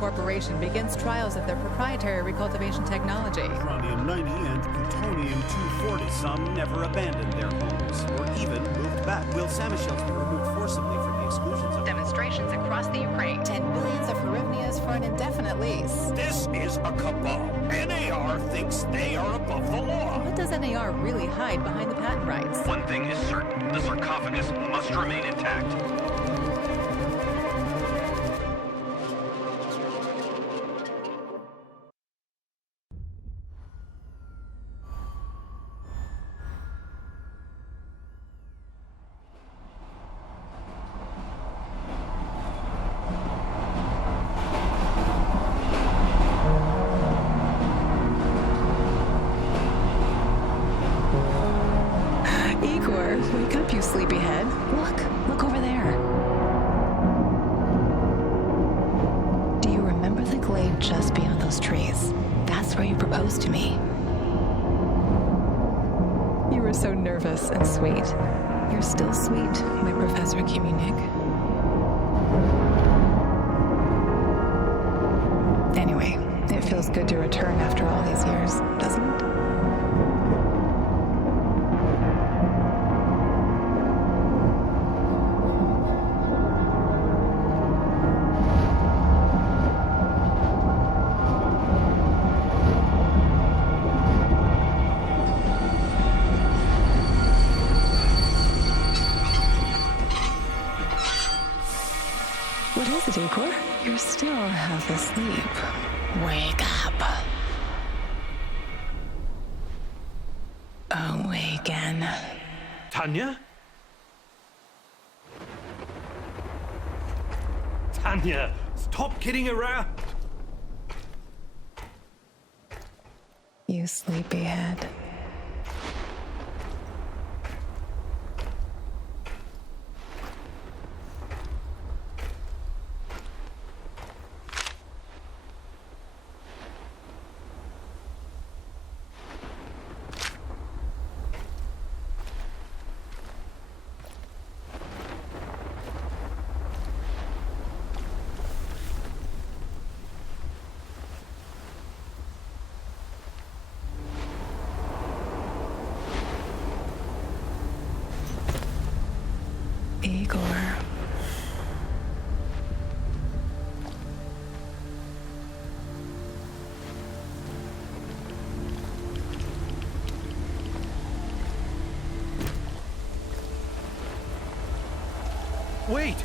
Corporation begins trials of their proprietary recultivation technology. Strontium-90 and plutonium-240. Some never abandoned their homes or even moved back. Will Samishels be removed forcibly from the exclusion zone? Demonstrations across the Ukraine. 10 billions of Hryvnias for an indefinite lease. This is a cabal. NAR thinks they are above the law. What does NAR really hide behind the patent rights? One thing is certain. The sarcophagus must remain intact. Wake up, you sleepyhead. Look over there. Do you remember the glade just beyond those trees? That's where you proposed to me. You were so nervous and sweet. You're still sweet, my Professor Kimmy-Nick. Anyway, it feels good to return after all these years, doesn't it? What is it, Igor? You're still half asleep. Wake up. Awaken. Tanya? Tanya, stop kidding around. You sleepyhead. Igor. Wait!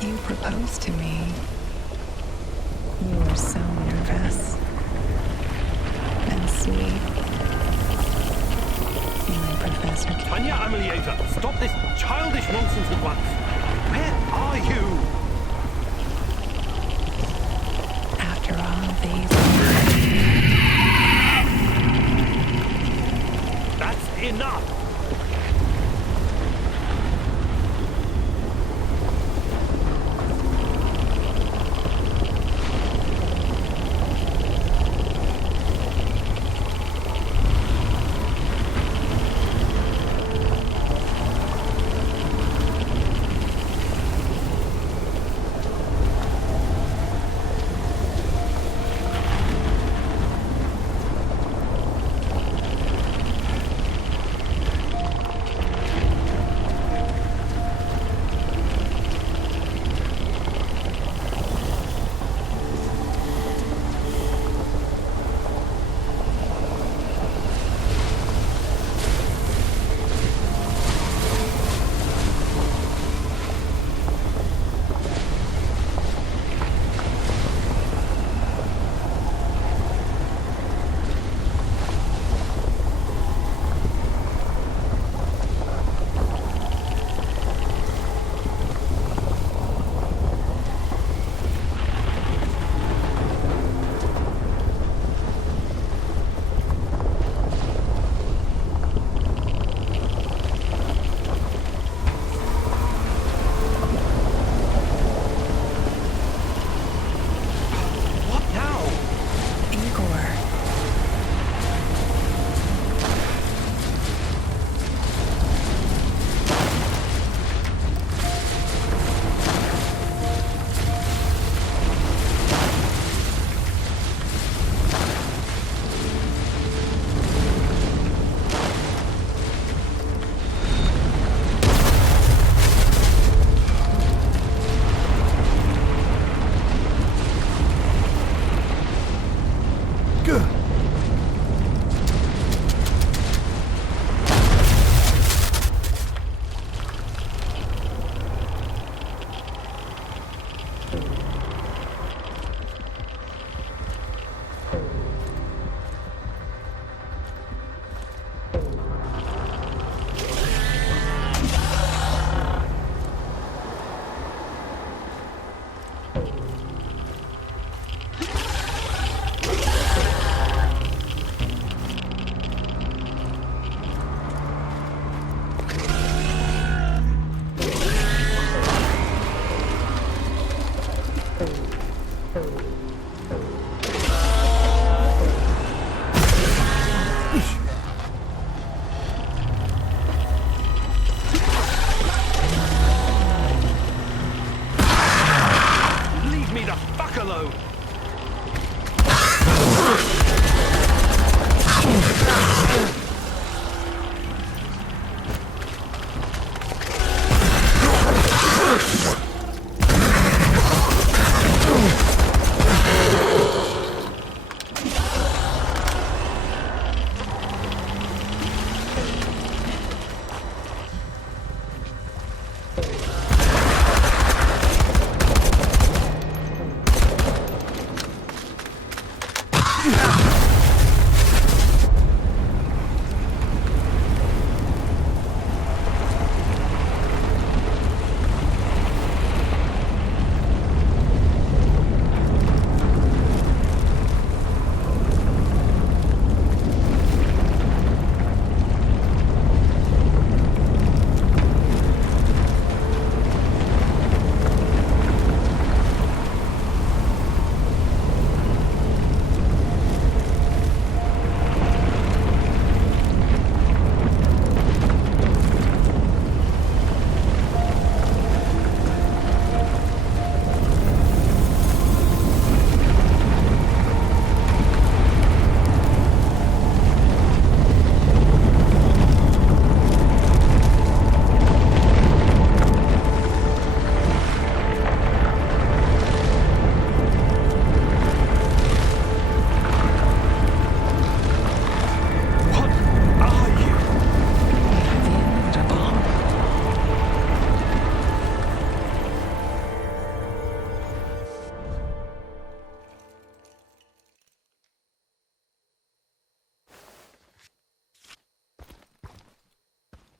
You proposed to me. You were so nervous and sweet. My Professor. Tanya Amelieta, stop this childish nonsense at once. Where are you? After all these... That's enough!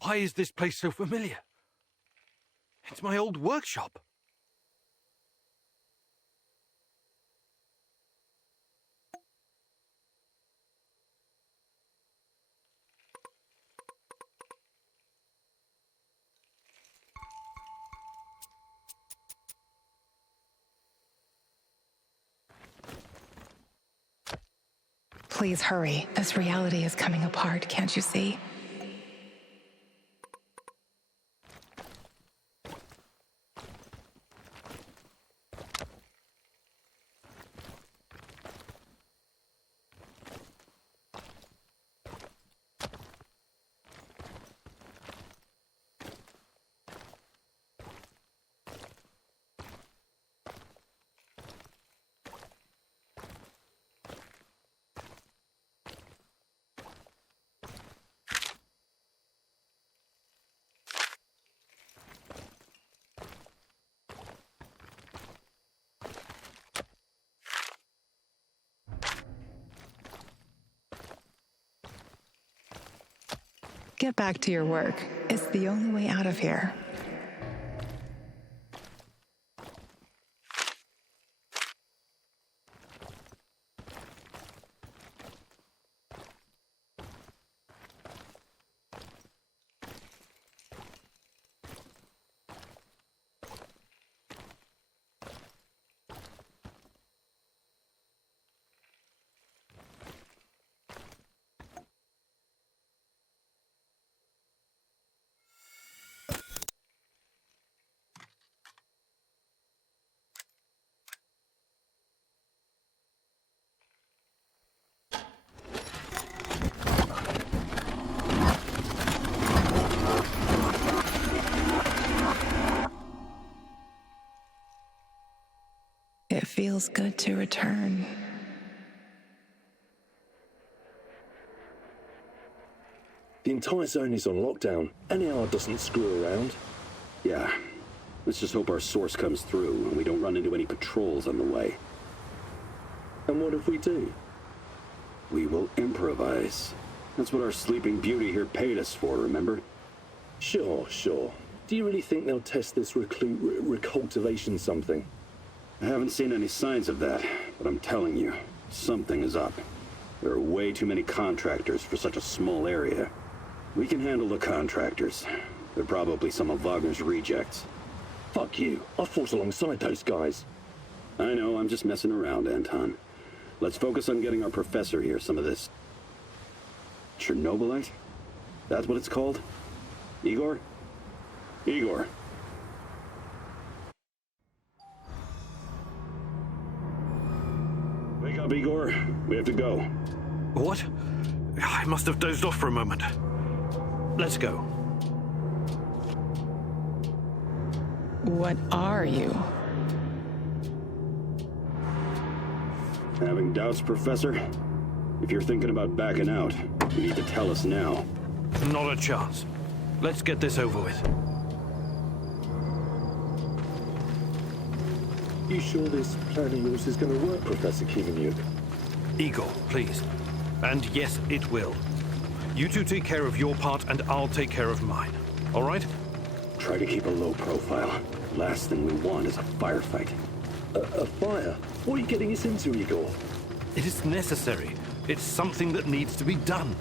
Why is this place so familiar? It's my old workshop. Please hurry. This reality is coming apart, can't you see? Get back to your work. It's the only way out of here. It feels good to return. The entire zone is on lockdown. NAR doesn't screw around. Yeah. Let's just hope our source comes through and we don't run into any patrols on the way. And what if we do? We will improvise. That's what our Sleeping Beauty here paid us for, remember? Sure. Do you really think they'll test this recultivation something? I haven't seen any signs of that, but I'm telling you, something is up. There are way too many contractors for such a small area. We can handle the contractors. They're probably some of Wagner's rejects. Fuck you. I fought alongside those guys. I know, I'm just messing around, Anton. Let's focus on getting our professor here some of this... Chernobylite? That's what it's called? Igor? Igor. Wake up, Igor. We have to go. What? I must have dozed off for a moment. Let's go. What are you? Having doubts, Professor? If you're thinking about backing out, you need to tell us now. Not a chance. Let's get this over with. You sure this plan of yours is going to work, Professor Kimenyuk? Igor, please. And yes, it will. You two take care of your part, and I'll take care of mine. All right? Try to keep a low profile. Last thing we want is a firefight. A fire? What are you getting us into, Igor? It is necessary. It's something that needs to be done.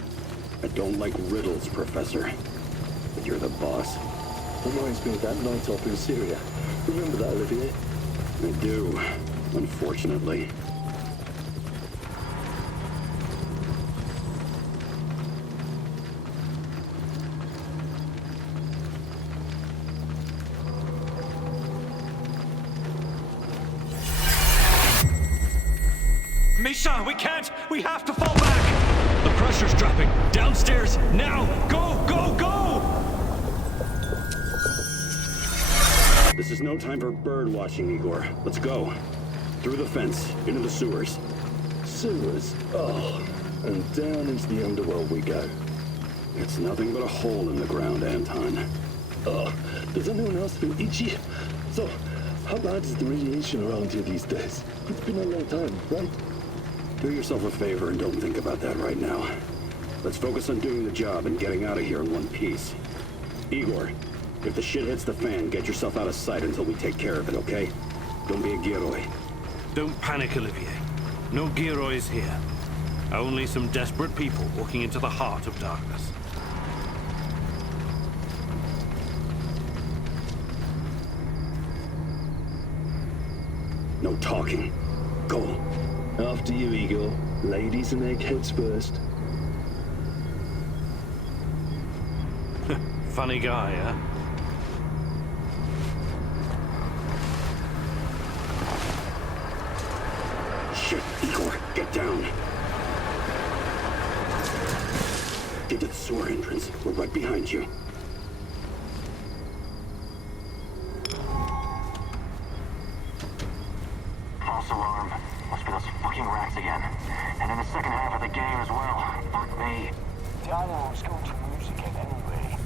I don't like riddles, Professor. But you're the boss. Reminds me of that night off in Syria. Remember that, Olivier? I do, unfortunately. Misha, we can't! We have to fall back! The pressure's dropping. Downstairs, now! Go, go, go! This is no time for bird watching, Igor. Let's go. Through the fence, into the sewers. Sewers? Oh, and down into the underworld we go. It's nothing but a hole in the ground, Anton. Oh, does anyone else feel itchy? So, how bad is the radiation around here these days? It's been a long time, right? Do yourself a favor and don't think about that right now. Let's focus on doing the job and getting out of here in one piece. Igor, if the shit hits the fan, get yourself out of sight until we take care of it, okay? Don't be a Gilroy. Don't panic, Olivier. No Giroys here. Only some desperate people walking into the heart of darkness. No talking. Go. After you, Igor. Ladies and eggheads first. Funny guy, huh? Shit, Igor, get down. Get to the sewer entrance. We're right behind you. False alarm. Must be those fucking rats again. And in the second half of the game as well. Fuck me. Dino was going to lose again anyway.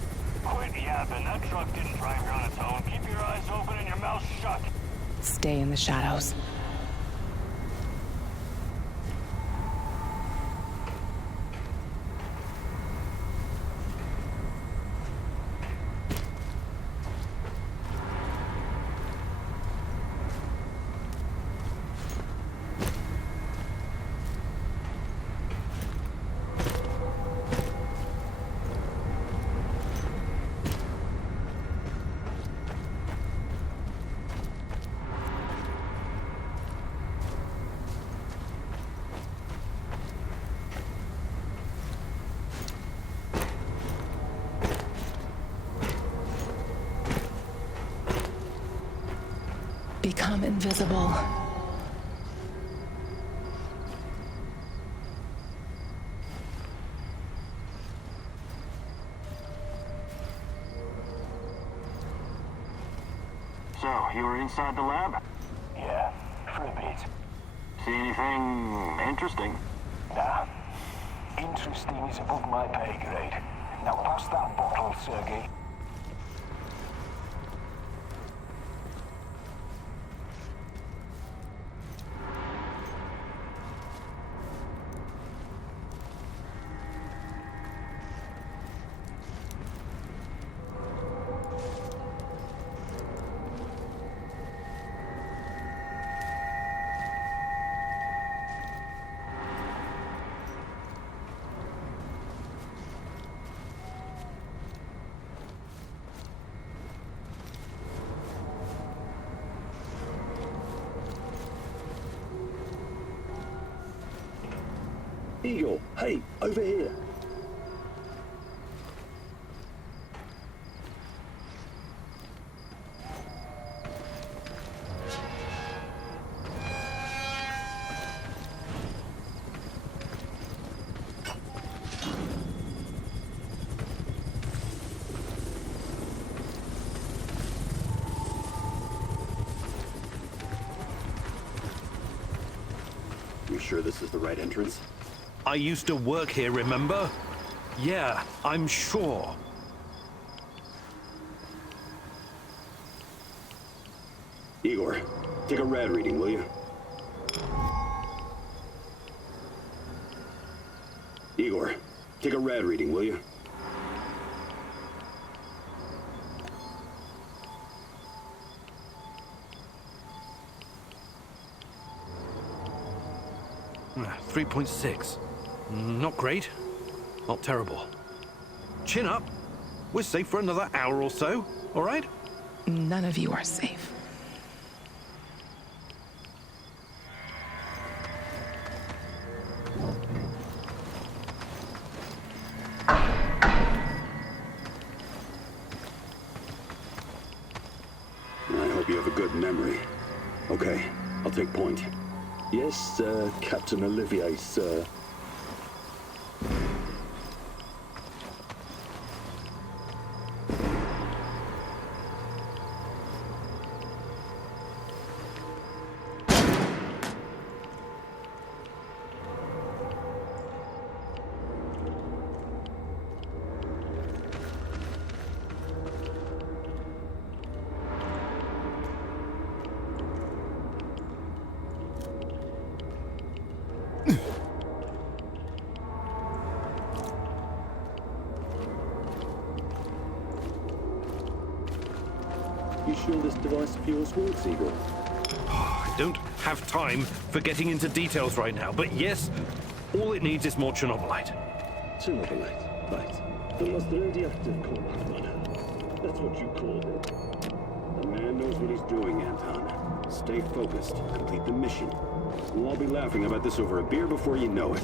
Quit yapping. That truck didn't drive here on its own. Keep your eyes open and your mouth shut. Stay in the shadows. Become invisible. So, you were inside the lab? Yeah, for a bit. See anything interesting? Nah. Interesting is above my pay grade. Now pass that bottle, Sergey. Igor, hey, over here. You sure this is the right entrance? I used to work here, remember? Yeah, I'm sure. Igor, take a rad reading, will you? Igor, take a rad reading, will you? Ah, 3.6. Not great. Not terrible. Chin up. We're safe for another hour or so, all right? None of you are safe. I hope you have a good memory. Okay, I'll take point. Yes, Captain Olivier, sir. You sure this device fuels works, Igor? I don't have time for getting into details right now, but yes, all it needs is more Chernobylite. Chernobylite, right. The most radioactive compound. That's what you called it. The man knows what he's doing, Anton. Stay focused. Complete the mission. We'll all be laughing about this over a beer before you know it.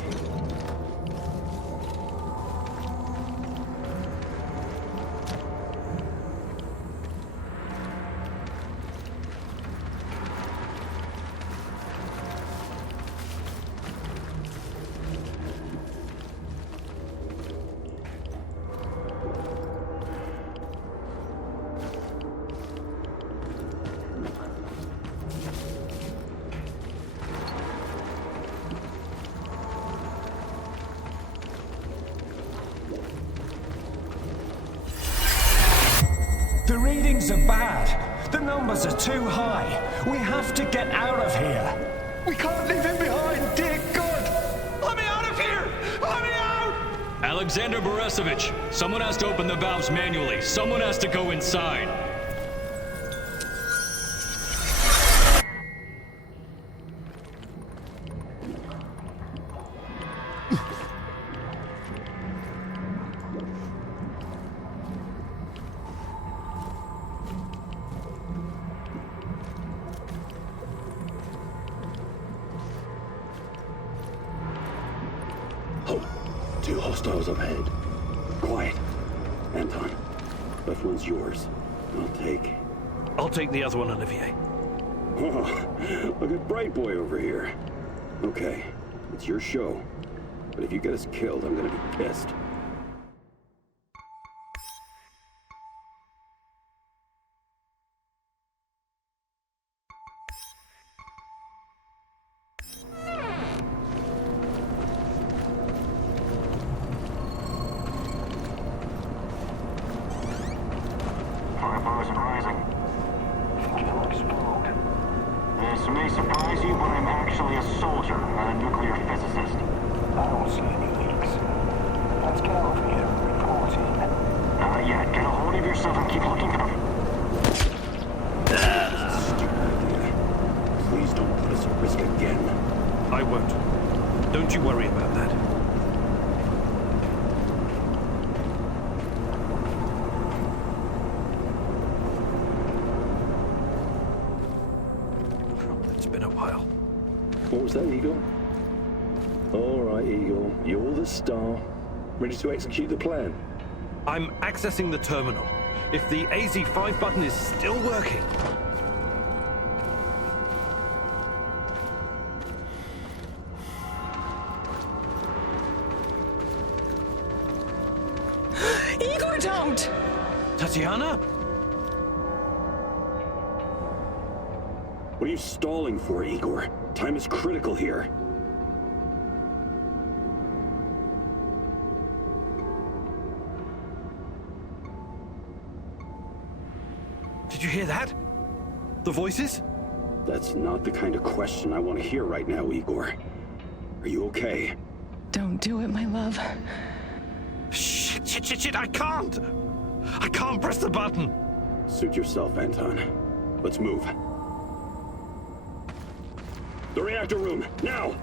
The readings are bad. The numbers are too high. We have to get out of here. We can't leave him behind, dear God! Let me out of here! Let me out! Alexander Borisovich, someone has to open the valves manually. Someone has to go inside. Oh, 2 hostiles up ahead. Quiet. Anton, left one's yours. I'll take the other one, Olivier. Oh, look at Bright Boy over here. Okay, it's your show. But if you get us killed, I'm gonna be pissed. Firepower isn't rising. It'll explode. This may surprise you, but I'm actually a soldier, not a nuclear physicist. I don't see any leaks. Let's get out of here and report in. Not yet. Get a hold of yourself and keep looking for... Stupid idea. Please don't put us at risk again. I won't. Don't you worry about that. It's been a while. What was that, Igor? All right, Igor. You're the star. Ready to execute the plan? I'm accessing the terminal. If the AZ5 button is still working... Igor, don't! Tatiana? What are you stalling for, Igor? Time is critical here. Did you hear that? The voices? That's not the kind of question I want to hear right now, Igor. Are you okay? Don't do it, my love. Shit, I can't! I can't press the button! Suit yourself, Anton. Let's move. The reactor room, now!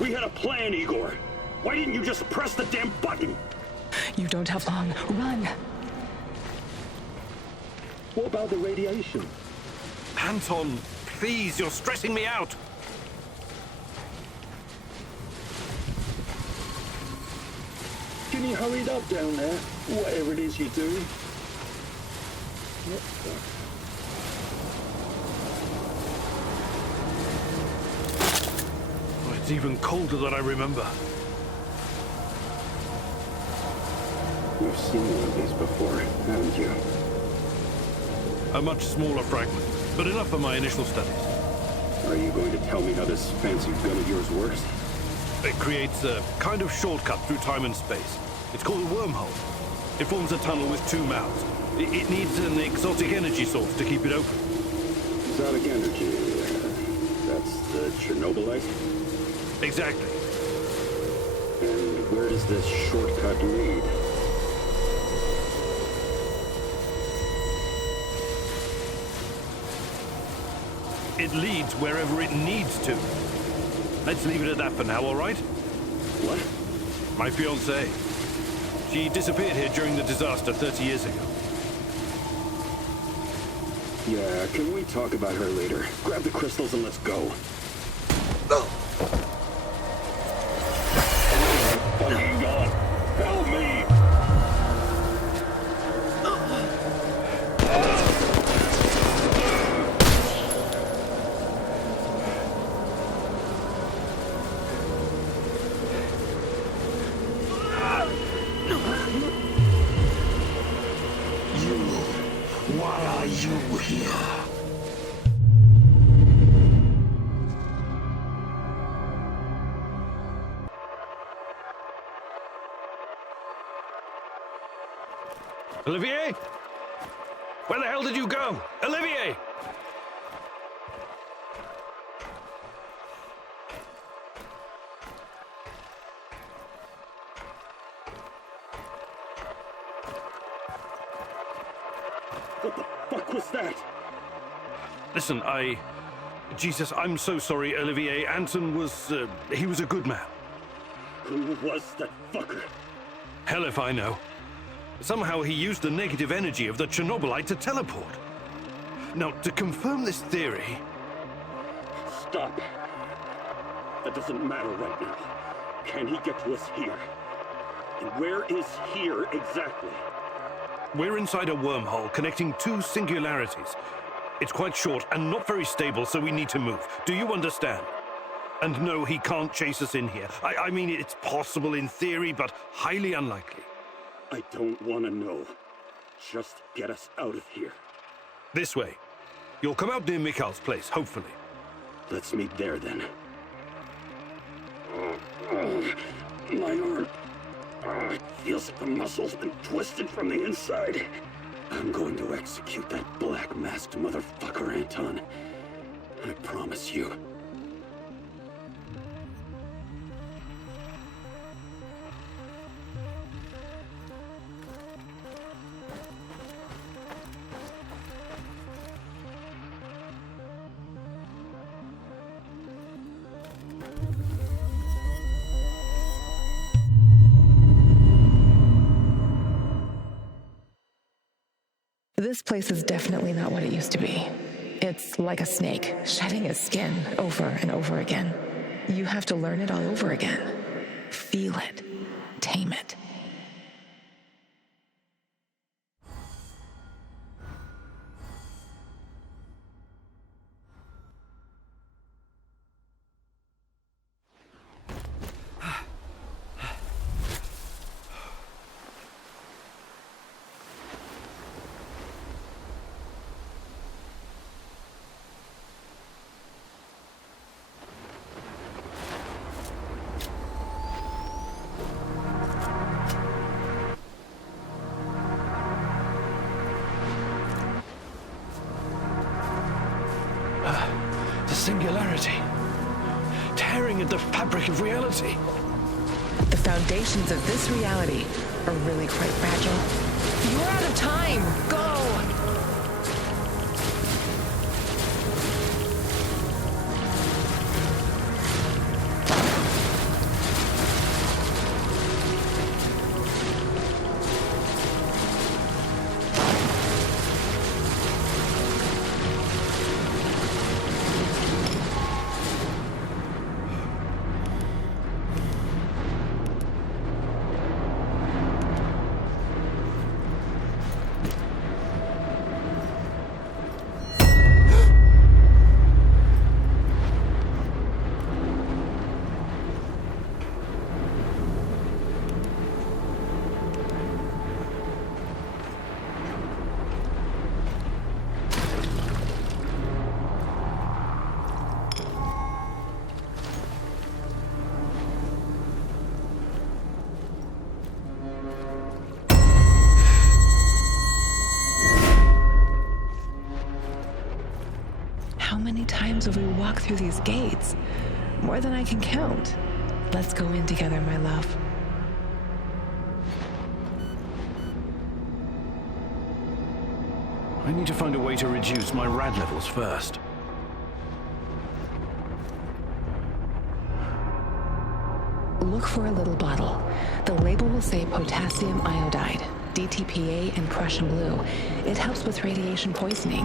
We had a plan, Igor. Why didn't you just press the damn button? You don't have long. Run! What about the radiation? Anton, please, you're stressing me out. Can you hurry it up down there? Whatever it is you do. What the... It's even colder than I remember. You've seen one of these before, haven't you? A much smaller fragment, but enough for my initial studies. Are you going to tell me how this fancy gun of yours works? It creates a kind of shortcut through time and space. It's called a wormhole. It forms a tunnel with two mouths. It needs an exotic energy source to keep it open. Exotic energy. That's the Chernobylite? Exactly. And where does this shortcut lead? It leads wherever it needs to. Let's leave it at that for now, all right? What? My fiancée. She disappeared here during the disaster 30 years ago. Yeah, can we talk about her later? Grab the crystals and let's go. Fucking God! Help me! Why are you here? Olivier? Where the hell did you go? Olivier! What the fuck was that? Listen, Jesus, I'm so sorry, Olivier. Anton was, he was a good man. Who was that fucker? Hell if I know. Somehow he used the negative energy of the Chernobylite to teleport. Now, to confirm this theory... Stop. That doesn't matter right now. Can he get to us here? And where is here exactly? We're inside a wormhole connecting two singularities. It's quite short and not very stable, so we need to move. Do you understand? And no, he can't chase us in here. I mean, it's possible in theory, but highly unlikely. I don't want to know. Just get us out of here. This way. You'll come out near Mikhail's place, hopefully. Let's meet there, then. My arm. It feels like the muscle's been twisted from the inside. I'm going to execute that black-masked motherfucker, Anton. I promise you. This place is definitely not what it used to be. It's like a snake, shedding its skin over and over again. You have to learn it all over again. Feel it. Tame it. Singularity. Tearing at the fabric of reality. The foundations of this reality are really quite fragile. You're out of time! Go! How many times have we walked through these gates? More than I can count. Let's go in together, my love. I need to find a way to reduce my rad levels first. Look for a little bottle. The label will say potassium iodide, DTPA, and Prussian blue. It helps with radiation poisoning.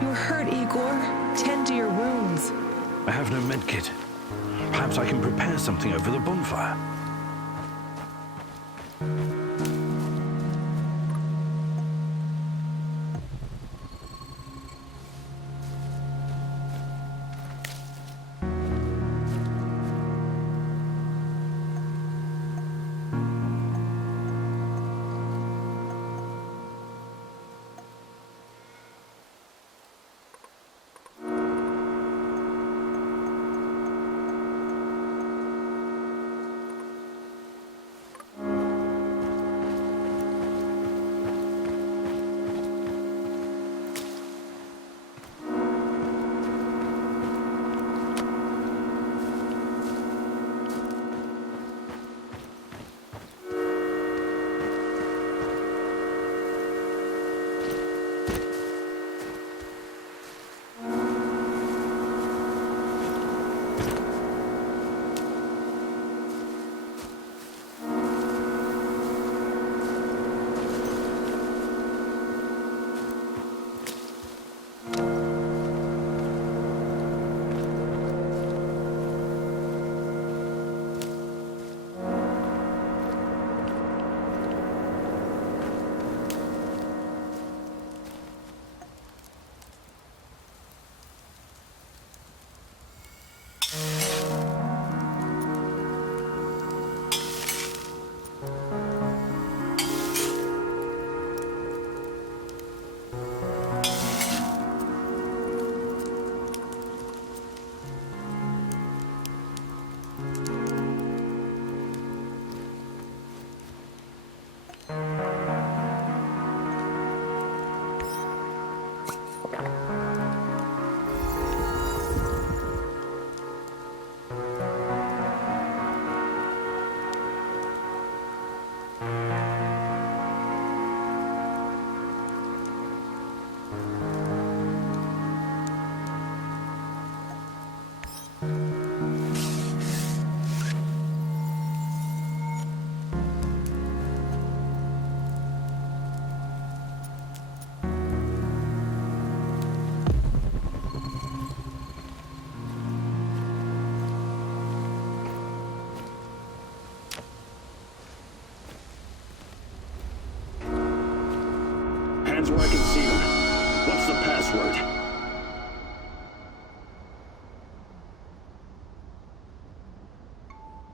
You're hurt, Igor. Tend to your wounds. I have no medkit. Perhaps I can prepare something over the bonfire. password.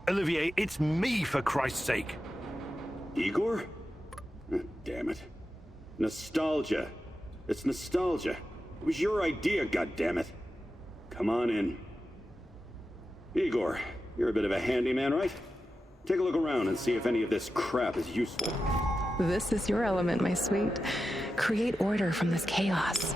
Olivier, it's me, for Christ's sake. Igor? Damn it. Nostalgia. It's nostalgia. It was your idea, goddammit. Come on in. Igor, you're a bit of a handyman, right? Take a look around and see if any of this crap is useful. This is your element, my sweet. Create order from this chaos.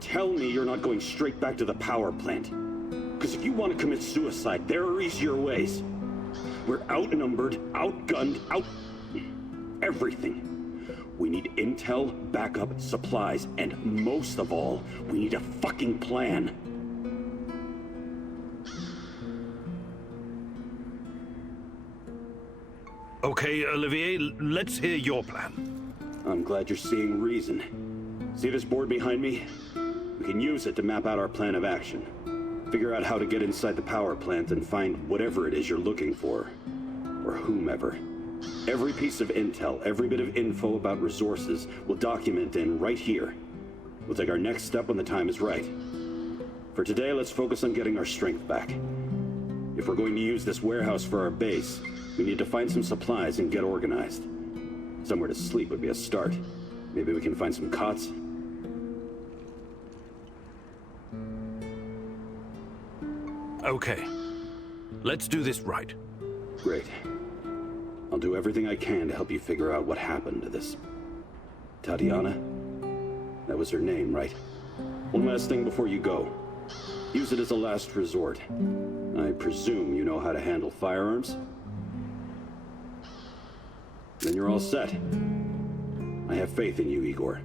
Tell me you're not going straight back to the power plant. Because if you want to commit suicide, there are easier ways. We're outnumbered, outgunned, everything. We need intel, backup, supplies, and most of all, we need a fucking plan. Okay, Olivier, let's hear your plan. I'm glad you're seeing reason. See this board behind me? We can use it to map out our plan of action. Figure out how to get inside the power plant and find whatever it is you're looking for. Or whomever. Every piece of intel, every bit of info about resources, we'll document in right here. We'll take our next step when the time is right. For today, let's focus on getting our strength back. If we're going to use this warehouse for our base, we need to find some supplies and get organized. Somewhere to sleep would be a start. Maybe we can find some cots. Okay. Let's do this right. Great. I'll do everything I can to help you figure out what happened to this... Tatiana? That was her name, right? One last thing before you go. Use it as a last resort. I presume you know how to handle firearms? Then you're all set. I have faith in you, Igor.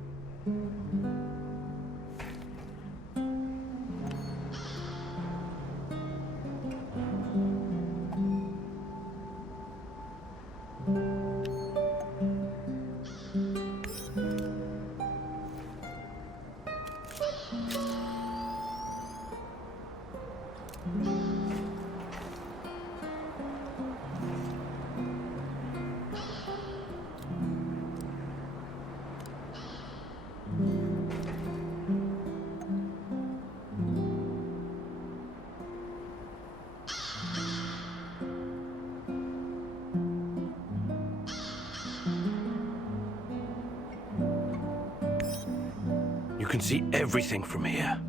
You can see everything from here.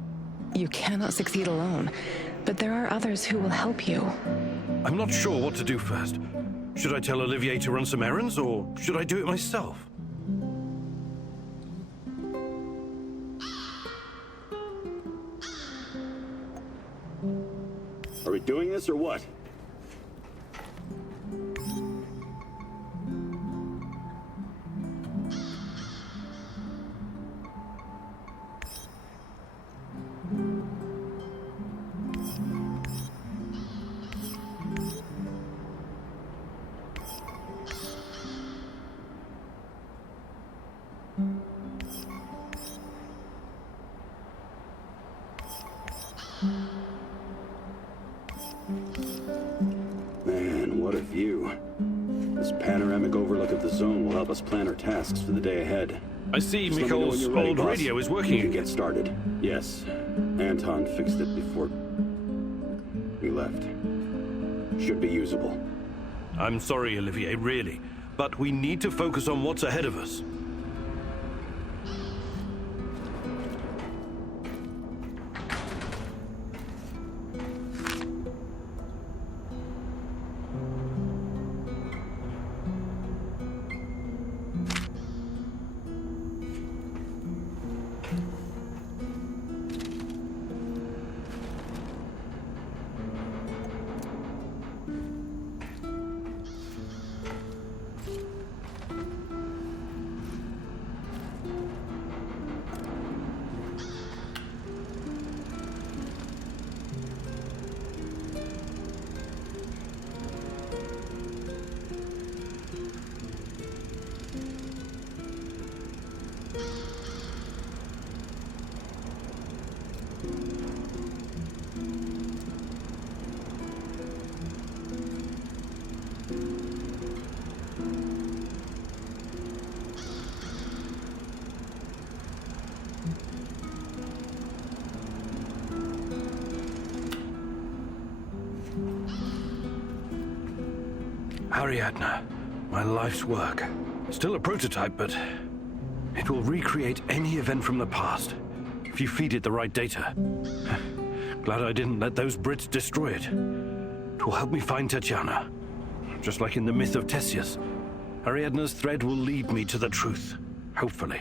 You cannot succeed alone, but there are others who will help you. I'm not sure what to do first. Should I tell Olivier to run some errands, or should I do it myself? Are we doing this or what? Man, what a view. This panoramic overlook of the zone will help us plan our tasks for the day ahead. I see Just let me know when Mikhail's you're ready, old boss. radio is We working can again. get started. Yes. Anton fixed it before we left. Should be usable. I'm sorry, Olivier, really. But we need to focus on what's ahead of us. Ariadne, my life's work. Still a prototype, but it will recreate any event from the past if you feed it the right data. Glad I didn't let those Brits destroy it. It will help me find Tatiana. Just like in the myth of Theseus, Ariadne's thread will lead me to the truth, hopefully.